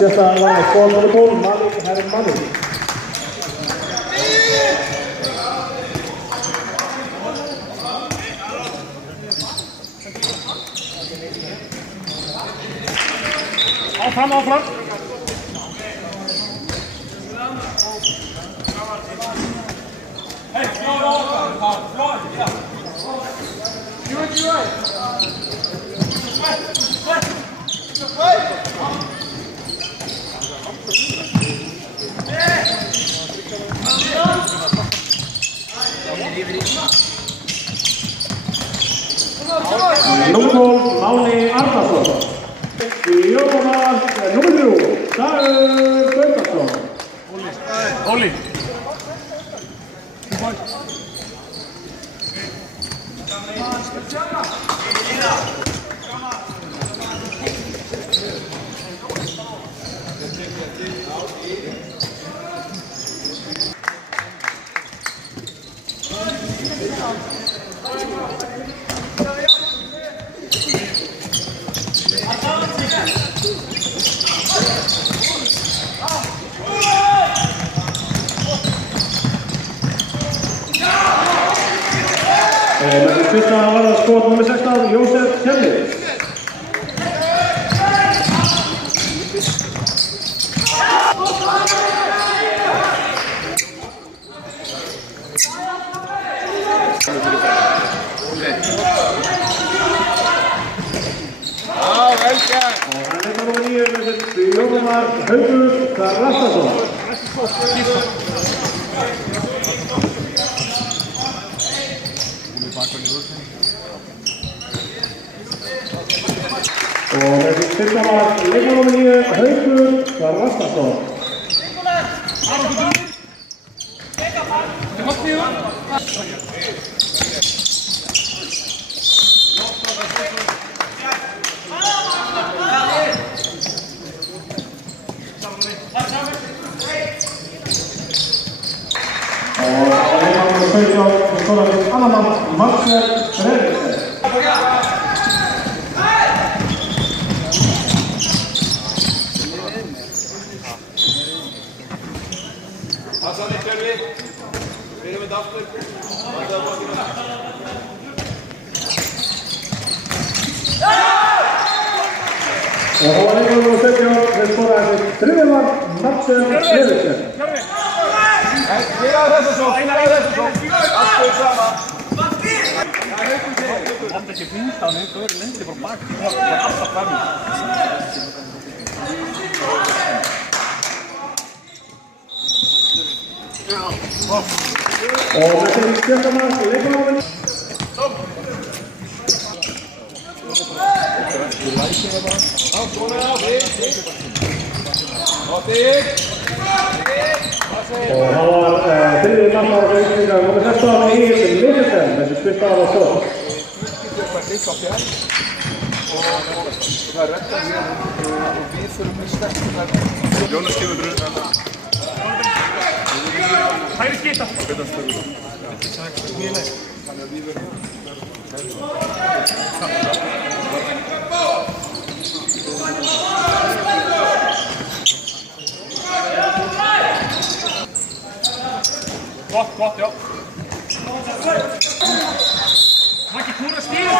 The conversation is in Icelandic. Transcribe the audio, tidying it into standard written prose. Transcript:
Sista skål nummer 12, Malik Hermani. Av fram. Hey, Nummer 12, Máni Arnarsson. Jónas nummer 3, Dagur Gaukarsson. Olli. Með því fyrsta varða skot nr. 16, Jósef Kjellið. Og hann er nr. 9 með þessi Jónar Haugur Karlastason. Og með því fyrsta var leikmaður nr. 9 Haugur Karlastason. Marcel Frederiksen. Og það var einhvern veginn 17 þeir skoraði þessi þriðjumann Marcel Frederiksen. Gera þessa svo, aftur sama. Hann ekki fynnt á hann, einhver lendi bara bak, bara alltaf fram. Og með því sjötta mark leikmaðurinn. Og það var þriðji markmaður á Íslingar nr. 16 Egil Mikkelsen með þessi fyrsta varða skot. Það er reddað hér og við þurfum í sterkuna. Jónas skifur dröð. Hæri skita. Gott, já. Ekki kúra stýra.